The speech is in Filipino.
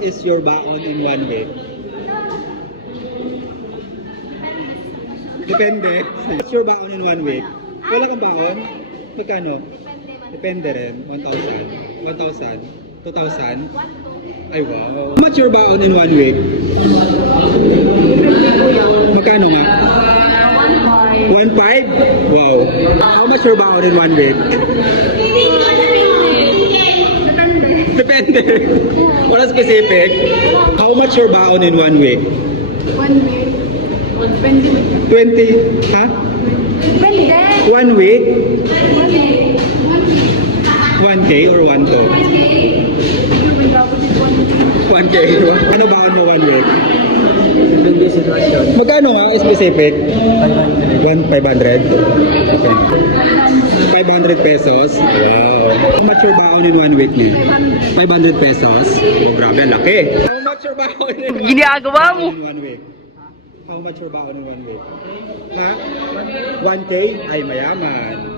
is your baon in 1 week? Depende. What's your baon in 1 week? Wala kang baon? Magkano? Depende rin. 1,000. 1,000. 2,000. Ay, wow. How much your baon in 1 week? Magkano nga? 1,500? Wow. How much your baon in 1 week? Depende. Wala specific. How much your baon in 1 week? 1 week. 20. 20, ha? 20. 1 week? 1 week. 1K or 1 to? 1K. Ano baon mo 1 week? Depende sa sitwasyon. Magkano nga specific? 500? Okay. 500 pesos? Wow. How much your baon in 1 week niya? 500 pesos? Oh, grabe, laki. How much your baon in 1 week? Ginagawa mo. In 1 week? How much your baon in 1 week? Ha? 1K? Ay, mayaman.